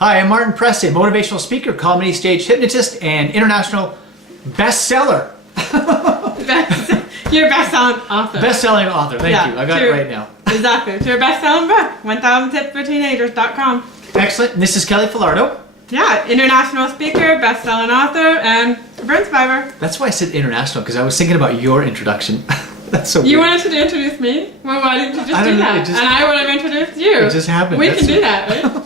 Hi, I'm Martin Presse, motivational speaker, comedy stage hypnotist, and international bestseller. You're a best-selling author. Best-selling author, thank you. I got it right now. Exactly. It's your best-selling book, 1000tipsforteenagers.com. Excellent. And this is Kelly Falardeau. Yeah, international speaker, best-selling author, and burn survivor. That's why I said international, because I was thinking about your introduction. That's so weird. You wanted to introduce me? Well, why didn't you just do that? And I would have introduced you. It just happened. We can do that, right?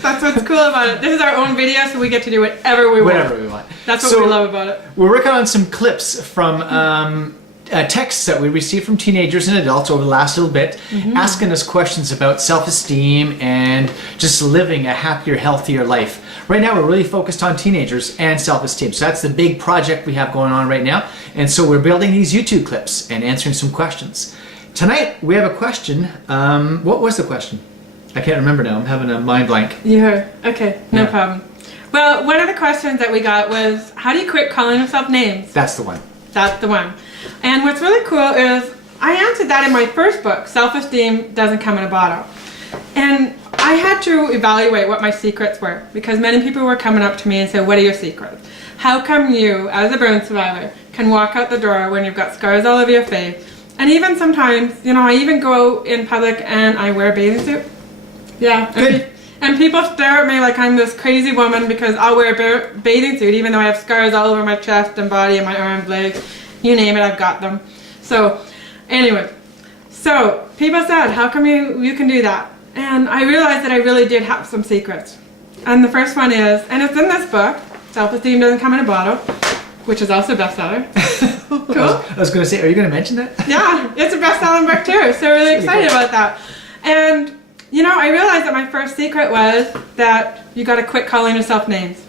That's what's cool about it. This is our own video, so we get to do whatever we want. Whatever we want. That's what we love about it. We're working on some clips from texts that we received from teenagers and adults over the last little bit, asking us questions about self-esteem and just living a happier, healthier life. Right now, we're really focused on teenagers and self-esteem. So that's the big project we have going on right now. And so we're building these YouTube clips and answering some questions. Tonight, we have a question. What was the question? I can't remember now. I'm having a mind blank. You heard. Okay, no problem. Well, one of the questions that we got was, how do you quit calling yourself names? That's the one. That's the one. And what's really cool is I answered that in my first book, Self-Esteem Doesn't Come in a Bottle. And I had to evaluate what my secrets were, because many people were coming up to me and said, what are your secrets? How come you, as a burn survivor, can walk out the door when you've got scars all over your face? And even sometimes, you know, I even go in public and I wear a bathing suit. Yeah. And people stare at me like I'm this crazy woman because I'll wear a bathing suit even though I have scars all over my chest and body and my arms, legs. You name it, I've got them. So, anyway. So, people said, how come you can do that? And I realized that I really did have some secrets. And the first one is, and it's in this book, Self-Esteem Doesn't Come in a Bottle, which is also a bestseller. Cool. I was going to say, are you going to mention that? Yeah, it's a best-selling book too, so really excited about that. And you know, I realized that my first secret was that you got to quit calling yourself names.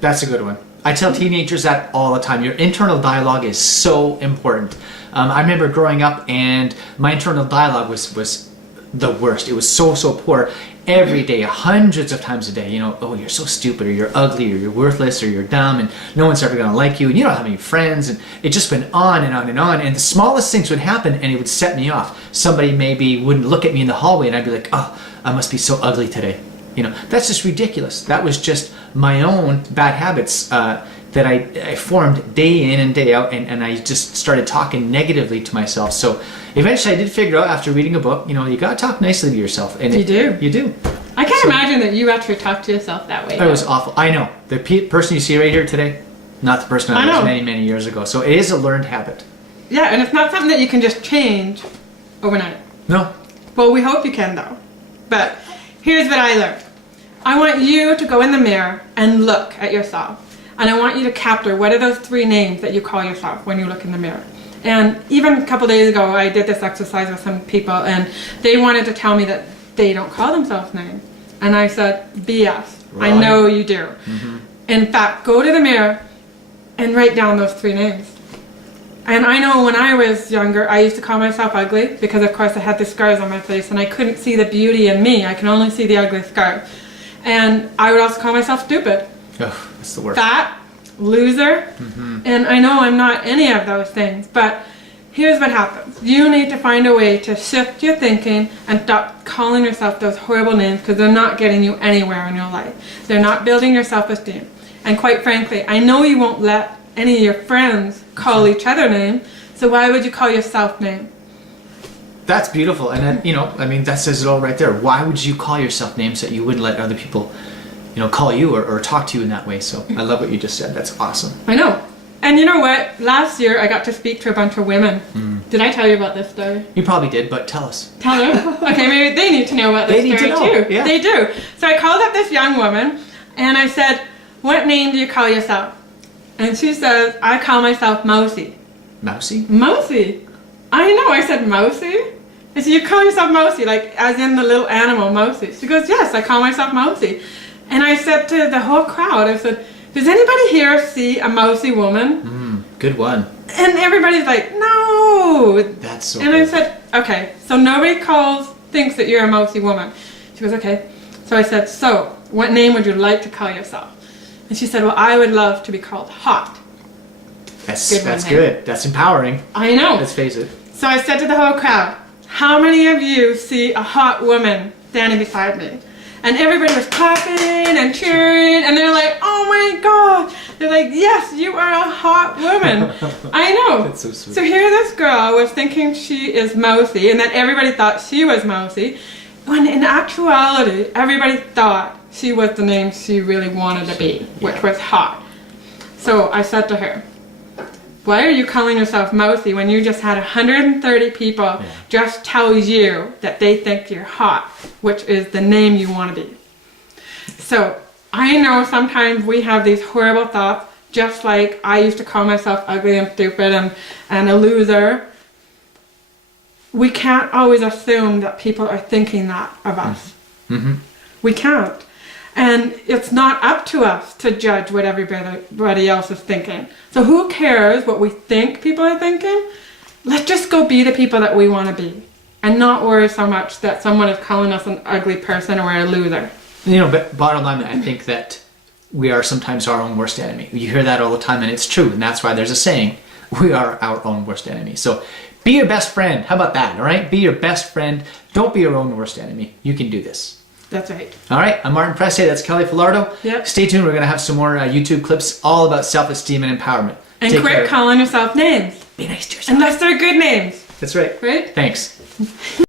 That's a good one. I tell teenagers that all the time. Your internal dialogue is so important. I remember growing up and my internal dialogue was the worst. It was so poor. Every day, hundreds of times a day, you know, oh, you're so stupid, or you're ugly, or you're worthless, or you're dumb, and no one's ever going to like you, and you don't have any friends, and it just went on and on and on, and the smallest things would happen, and it would set me off. Somebody maybe wouldn't look at me in the hallway, and I'd be like, oh, I must be so ugly today. You know, that's just ridiculous. That was just my own bad habits that I formed day in and day out, and I just started talking negatively to myself. So eventually I did figure out, after reading a book, you know, you gotta talk nicely to yourself. And you do. You do. I can't imagine that you actually talk to yourself that way. It was awful. I know. The person you see right here today, not the person I was many years ago. So it is a learned habit. Yeah, and it's not something that you can just change overnight. No. Well, we hope you can though. But here's what I learned. I want you to go in the mirror and look at yourself. And I want you to capture what are those 3 names that you call yourself when you look in the mirror. And even a couple days ago, I did this exercise with some people, and they wanted to tell me that they don't call themselves names. And I said, BS. Right. I know you do. In fact, go to the mirror and write down those 3 names. And I know when I was younger, I used to call myself ugly because, of course, I had the scars on my face, and I couldn't see the beauty in me. I can only see the ugly scars. And I would also call myself stupid. Oh, that's the worst. Fat, loser, and I know I'm not any of those things, but here's what happens. You need to find a way to shift your thinking and stop calling yourself those horrible names, because they're not getting you anywhere in your life. They're not building your self-esteem. And quite frankly, I know you won't let any of your friends call each other names, so why would you call yourself name? That's beautiful, and then, you know, I mean, that says it all right there. Why would you call yourself names that you wouldn't let other people, you know, call you or talk to you in that way? So I love what you just said. That's awesome. I know. And you know what? Last year I got to speak to a bunch of women. Did I tell you about this story? You probably did, but tell us. Tell them? Okay, maybe they need to know about this story too. Yeah. They do. So I called up this young woman and I said, what name do you call yourself? And she says, I call myself Mousy. Mousy? Mousy. I know, I said Mousy. I said, you call yourself Mousy, like as in the little animal Mousy. She goes, yes, I call myself Mousy. And I said to the whole crowd, I said, does anybody here see a mousy woman? Good one. And everybody's like, no. That's so And good. I said, okay, so nobody thinks that you're a mousy woman. She goes, okay. So I said, so what name would you like to call yourself? And she said, well, I would love to be called Hot. That's good. That's empowering. I know. Let's face it. So I said to the whole crowd, how many of you see a hot woman standing beside me? And everybody was clapping and cheering, and they're like, oh my God. They're like, yes, you are a hot woman. I know. That's so sweet. So here this girl was thinking she is mousy, and that everybody thought she was mousy, when in actuality, everybody thought she was the name she really wanted to be, which was hot. So I said to her, why are you calling yourself mousy when you just had 130 people just tell you that they think you're hot, which is the name you want to be? So I know sometimes we have these horrible thoughts, just like I used to call myself ugly and stupid and a loser. We can't always assume that people are thinking that of us. Mm-hmm. We can't. And it's not up to us to judge what everybody else is thinking. So who cares what we think people are thinking? Let's just go be the people that we want to be, and not worry so much that someone is calling us an ugly person or a loser. You know, but bottom line, I think that we are sometimes our own worst enemy. You hear that all the time, and it's true, and that's why there's a saying, we are our own worst enemy. So be your best friend. How about that, all right? Be your best friend. Don't be your own worst enemy. You can do this. That's right. All right, I'm Martin Presse. That's Kelly Falardeau. Yep. Stay tuned. We're going to have some more YouTube clips all about self-esteem and empowerment. And Take quit care. calling yourself names. Be nice to yourself. Unless they're good names. That's right. Right? Thanks.